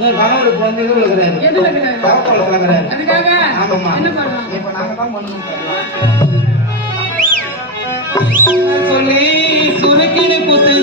உன் கணவருக்கு வந்து இது விழுகிறாரு? பரப்பல விழுகிறாரு ஆமாம்மா. என்ன பண்ணலாம் இப்ப நாங்க தான் பண்ணணும் சொல்லி சுருக்கினு குத்துதடி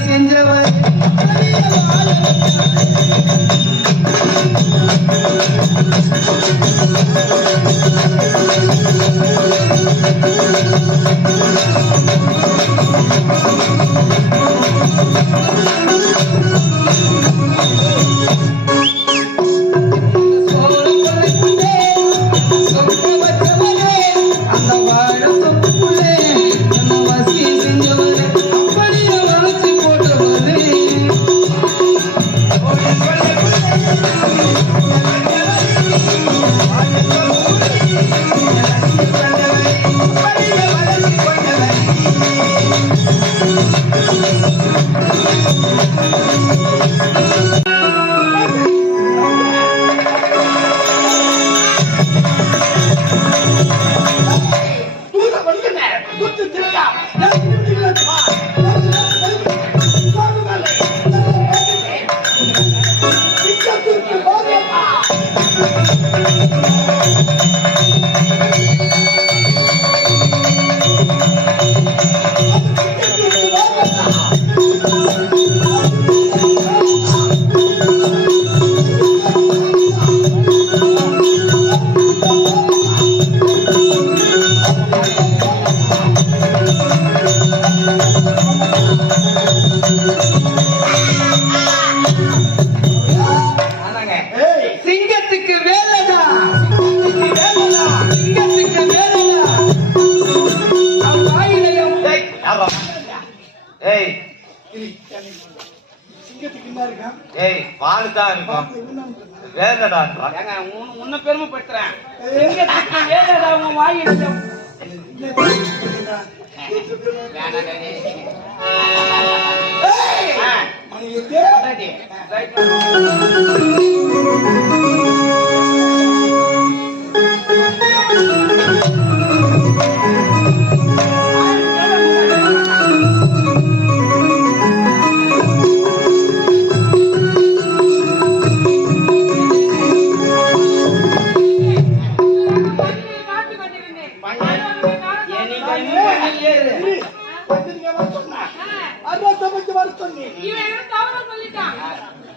வசிய செஞ்சவளே சோழ தான் இருக்கும் வேதடா ஏங்க, உன்னை- பெருமைப்படுத்துறேன். வேலைடா உன் வாயிலையும் வேணாடா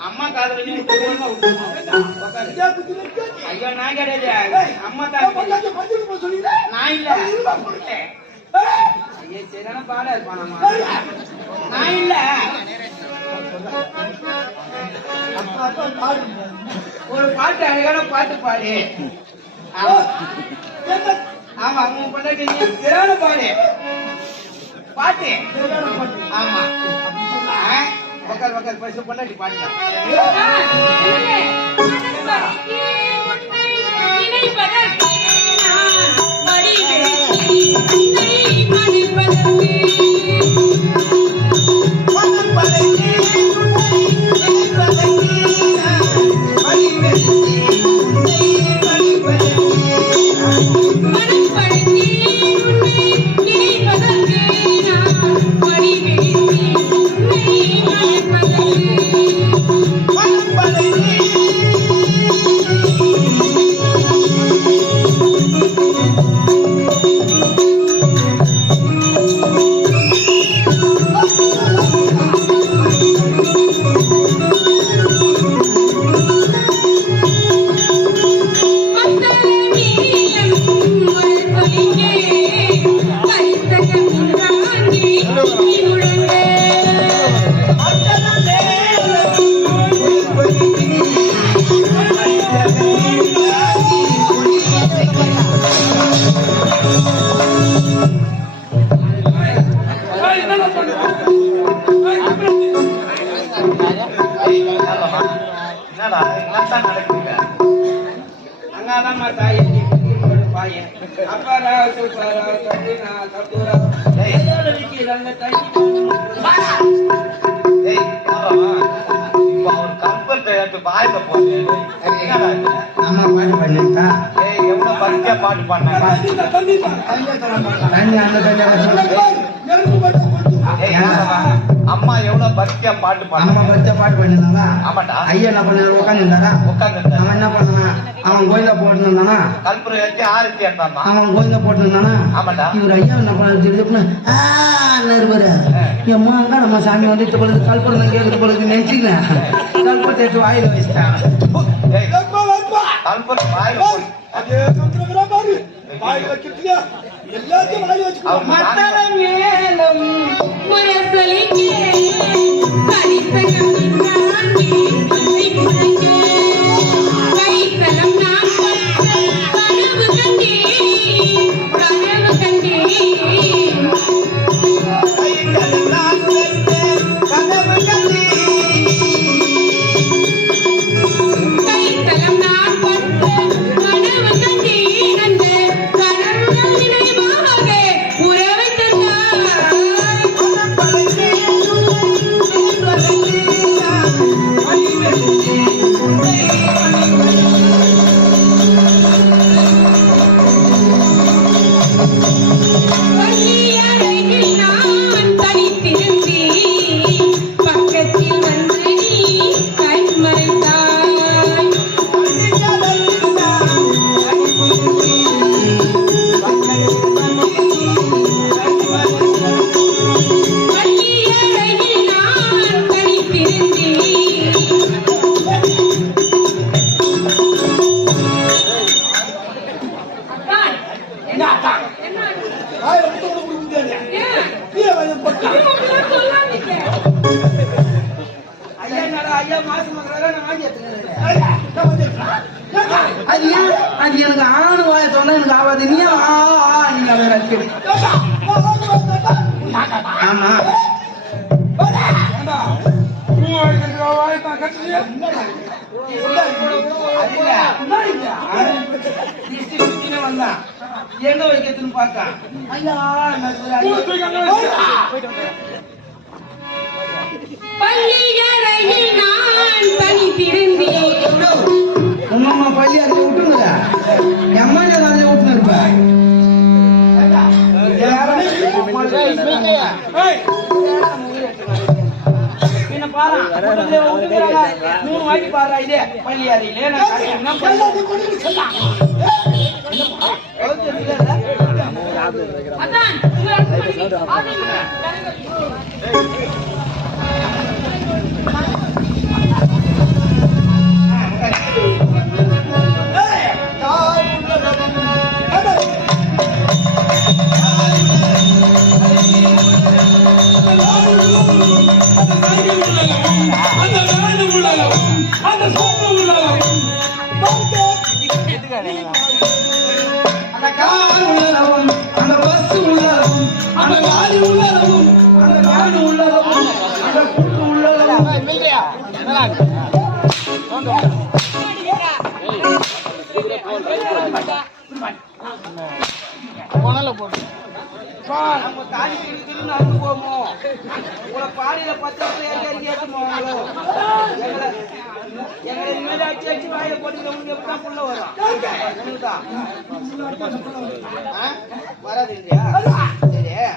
அம்மா காதுல. ஐயோ நான் கிடையாது அம்மா காதுல நான் இல்ல ஐயோ சரியான பாடா இருப்பானம்மா நான் இல்ல ஒரு பாட்டு அழகான பாட்டு பாடு ஆமா. ஆமா உன் பொண்டாட்டி நீ சரியான பாடு பாட்டு. ஆமா. ஆ, உட்கார் பரிசு பொண்டாட்டி பாடுதான் என்னதான் நடக்குது அங்காதான் தாய் பாயன் அப்பாரா சூப்பரா சட்டினா சத்துரா ஏய். விக்கிறாங்க தாய் ஏய், என்னடா? இப்ப அவர் கற்பத்தை எடுத்து வாயில போட்டு எவ்வளவு பக்தியா பாடினாங்க. பக்தியா பாட்டு பாடினாங்க. பச்சை பாட்டு பண்ணிருந்தாங்க ஆமாடா. ஐயா என்ன பண்ணாரு? உட்காந்துருந்தாரா உட்கார்ந்து அவன் என்ன பண்ணான்? அவன் கோயில போட்டுருந்தானா கற்பூரம் வச்சு ஆரத்தி எடுத்தாமா அவன் கோயில போட்டுருந்தானா ஆமாடா. இவர் ஐயா என்ன பண்ணாரு? திடீர்னு இருப்பாரு எம்மா அங்க நம்ம சாமி வந்துட்டு பொழுது கல்புரம் தான் கேட்குற பொழுது நினைச்சுக்கிறேன் கல்பத்தை எடுத்து வாயில வச்சுட்டான் கற்பூரம் வாயில மத்தள மேலம் Bye, ஐயா மாசம் அது ஏன் அது எனக்கு ஆணு வாய சொன்னா எனக்கு ஆகாது நீ ஆ நீங்க அடிக்கடி ஆமா வந்தான். எங்க வைக்கிறதுன்னு பார்த்தான். ஐயா, பள்ளியறையில் நான் தனித்திருந்தேன் உங்க அம்மா பள்ளி அதை விட்டுருங்க எம்மா அதை விட்டுன்னு இருப்பேன் பின்ன பாரா. மூணு வாட்டி பாரா இதே பள்ளி அறையிலே நான் அதான். உள்ளளவும் அந்த லாரி உள்ளளவும் அந்த காடு உள்ளளவும். அந்த புல்லு உள்ளளவும் நம்ம தாலி கிழிக்கிறது நடந்து போவோம்? உங்களை பாடியில பத்து ஏறி ஏறி எங்களை எங்களை இனிமேல் அடிச்சு அடிச்சு வாயில உங்களுக்கு புள்ள வரும்? வராது இல்லையா?